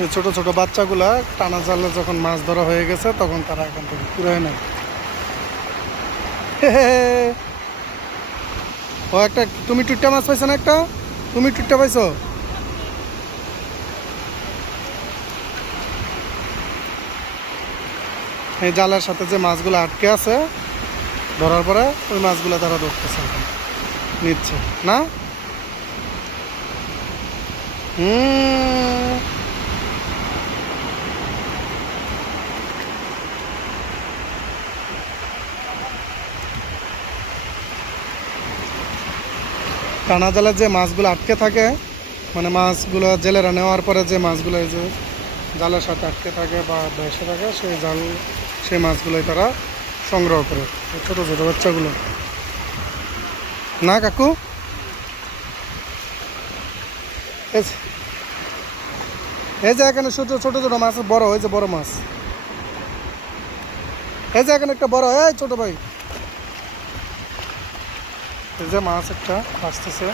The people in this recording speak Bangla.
এই ছোট ছোট বাচ্চাগুলা টানা জালে যখন মাছ ধরা হয়ে গেছে তখন তারা এখান থেকে কুড়ায় নেয়। ও একটা তুমি টুট্টা মাছ পাইছো না? একটা তুমি টুট্টা পাইছো? এই জালের সাথে যে মাছগুলো আটকে আছে ধরার পরে ওই মাছগুলো তারা ধরতেছে নিচ্ছে না। টানা জালের যে মাছগুলো আটকে থাকে, মানে মাছগুলো জেলেরা নেওয়ার পরে যে মাছগুলো এই যে জালের সাথে আটকে থাকে বা ভেসে থাকে সেই মাছগুলোই তারা সংগ্রহ করে, ছোট ছোট বাচ্চাগুলো না কাকু। এই যে এখানে ছোট ছোট ছোট মাছ বড় হয়েছে, বড় মাছ এই যে এখানে একটা বড়, এই ছোট ভাই এই যে মাছ একটা আসতেছে।